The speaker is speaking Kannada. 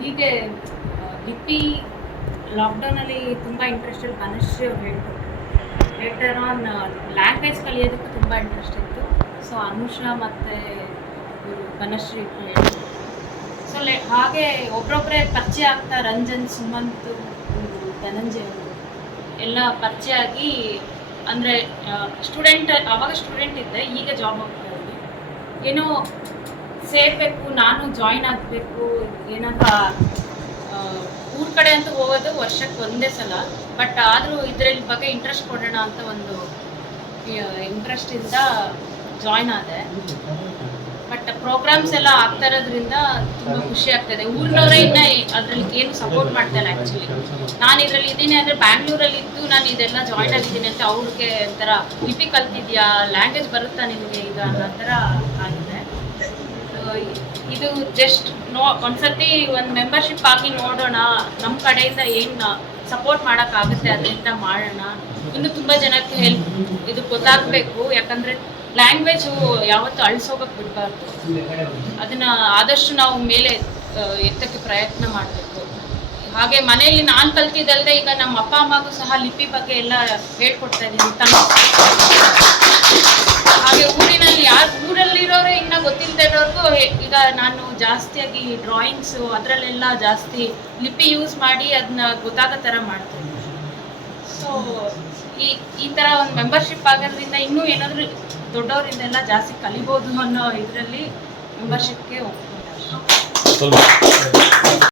ಹೀಗೆ ಲಿಪಿ ಲಾಕ್ಡೌನಲ್ಲಿ ತುಂಬ ಇಂಟ್ರೆಸ್ಟೆಡ್ ಮನುಷ್ಯ ಹೇಳ್ಕೊಟ್ರು. ಲೇಟರ್ ಆನ್ ಲ್ಯಾಂಗ್ವೇಜ್ ಕಲಿಯೋದಕ್ಕೂ ತುಂಬ ಇಂಟ್ರೆಸ್ಟ್ ಇತ್ತು. ಸೊ ಅನುಷಾ ಮತ್ತು ಇವರು ಬನಶ್ರೀ ಸೊ ಲೇ, ಹಾಗೆ ಒಬ್ರೊಬ್ಬರೇ ಪರಿಚಯ ಆಗ್ತಾ, ರಂಜನ್, ಸುಮಂತ್ ಧನಂಜಯ ಅವರು, ಎಲ್ಲ ಪರಿಚಯ ಆಗಿ, ಅಂದರೆ ಸ್ಟೂಡೆಂಟ್ ಅವಾಗ ಸ್ಟೂಡೆಂಟ್ ಇದ್ದೆ, ಈಗ ಜಾಬ್ ಹೋಗ್ತಾ ಏನೋ ಸೇರಬೇಕು, ನಾನು ಜಾಯಿನ್ ಆಗಬೇಕು, ಏನಂತ ಊರ ಕಡೆ ಅಂತೂ ಹೋಗೋದು ವರ್ಷಕ್ಕೆ ಒಂದೇ ಸಲ ಬಟ್ ಆದರೂ ಇದ್ರಲ್ಲಿ ಬಗ್ಗೆ ಇಂಟ್ರೆಸ್ಟ್ ಕೊಡೋಣ ಅಂತ ಒಂದು ಇಂಟ್ರೆಸ್ಟಿಂದ ಜಾಯ್ನ್ ಆದೆ. ಬಟ್ ಪ್ರೋಗ್ರಾಮ್ಸ್ ಎಲ್ಲ ಆಗ್ತಾ ಇರೋದ್ರಿಂದ ತುಂಬ ಖುಷಿ ಆಗ್ತದೆ ಊರಿನವರೇ ಇನ್ನ ಅದ್ರಲ್ಲಿ ಏನು ಸಪೋರ್ಟ್ ಮಾಡ್ತಾ ಇಲ್ಲ ಆ್ಯಕ್ಚುಲಿ ನಾನು ಇದರಲ್ಲಿ ಇದ್ದೀನಿ ಅಂದರೆ ಬ್ಯಾಂಗ್ಳೂರಲ್ಲಿ ಇದ್ದು ನಾನು ಇದೆಲ್ಲ ಜಾಯ್ನ್ ಆಗಿದ್ದೀನಿ ಅಂತ ಅವ್ರಿಗೆ ಒಂಥರ ಲಿಪಿ ಕಲ್ತಿದ್ಯಾ ಲ್ಯಾಂಗ್ವೇಜ್ ಬರುತ್ತಾ ನಿಮಗೆ ಈಗ ಅನ್ನೋ ಥರ ಆಗಿದೆ. ಇದು ಜಸ್ಟ್ ನೋ ಒಂದ್ಸತಿ ಒಂದು ಮೆಂಬರ್ಶಿಪ್ ಆಗಿ ನೋಡೋಣ. ನಮ್ಮ ಕಡೆಯಿಂದ ಏನು ಸಪೋರ್ಟ್ ಮಾಡೋಕ್ಕಾಗುತ್ತೆ ಅದರಿಂದ ಮಾಡೋಣ. ಇನ್ನು ತುಂಬ ಜನಕ್ಕೆ ಹೆಲ್ಪ್ ಇದು ಗೊತ್ತಾಗಬೇಕು. ಯಾಕಂದರೆ ಲ್ಯಾಂಗ್ವೇಜ್ ಯಾವತ್ತೂ ಅಳಿಸೋಗಕ್ಕೆ ಬಿಡಬಾರ್ದು. ಅದನ್ನ ಆದಷ್ಟು ನಾವು ಮೇಲೆ ಎತ್ತಕ್ಕೆ ಪ್ರಯತ್ನ ಮಾಡಬೇಕು. ಹಾಗೆ ಮನೆಯಲ್ಲಿ ನಾನು ಕಲ್ತಿದ್ದಲ್ಲದೆ ಈಗ ನಮ್ಮ ಅಪ್ಪ, ಅಮ್ಮಗೂ ಸಹ ಲಿಪಿ ಬಗ್ಗೆ ಎಲ್ಲ ಹೇಳ್ಕೊಡ್ತಾ ಇದ್ದೀನಿ. ತಮ್ಮ ಗೊತ್ತಿಲ್ಲದೆ ಈಗ ನಾನು ಜಾಸ್ತಿಯಾಗಿ ಡ್ರಾಯಿಂಗ್ಸು ಅದರಲ್ಲೆಲ್ಲ ಜಾಸ್ತಿ ಲಿಪಿ ಯೂಸ್ ಮಾಡಿ ಅದನ್ನ ಗೊತ್ತಾಗೋ ಥರ ಮಾಡ್ತೇನೆ ಸೊ ಈ ಈ ಥರ ಒಂದು ಮೆಂಬರ್ಶಿಪ್ ಆಗೋದ್ರಿಂದ ಇನ್ನೂ ಏನಾದರೂ ದೊಡ್ಡವರಿಂದೆಲ್ಲ ಜಾಸ್ತಿ ಕಲಿಬೋದು ಅನ್ನೋ ಇದರಲ್ಲಿ ಮೆಂಬರ್ಶಿಪ್ಗೆ ಹೋಗ್ತೀನಿ